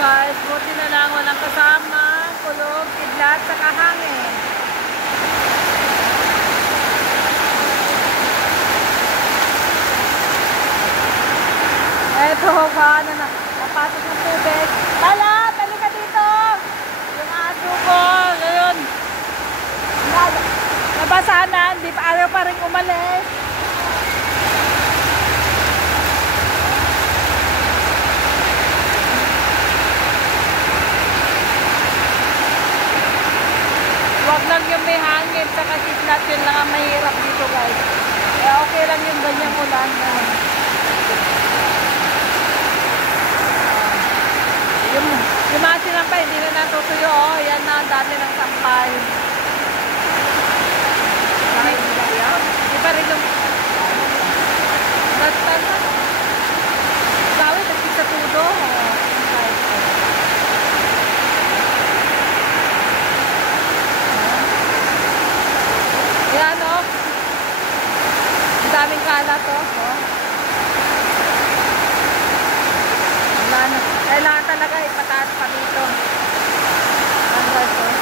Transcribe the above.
guys, buti na lang walang kasama, kulog, kidlat, saka hangin. Eto, paano na, napasok ng tubig. Tala, tali ka dito! Yung aso ko, ngayon. Nabasahan na, hindi pa ayaw pa rin umalis. Huwag lang yung may hangin, saka kidlat, yun lang ang mahirap dito guys. Eh okay lang yung ganyang ulan. Yung mga sinampay, hindi na natutuyo. Oh, yan na, dami ng sampay. Di pa rin yung gawin, nagpit sa tudo. Yan o. Ang daming kalat o. Kailangan talaga ipataas pa dito. Ang guys o.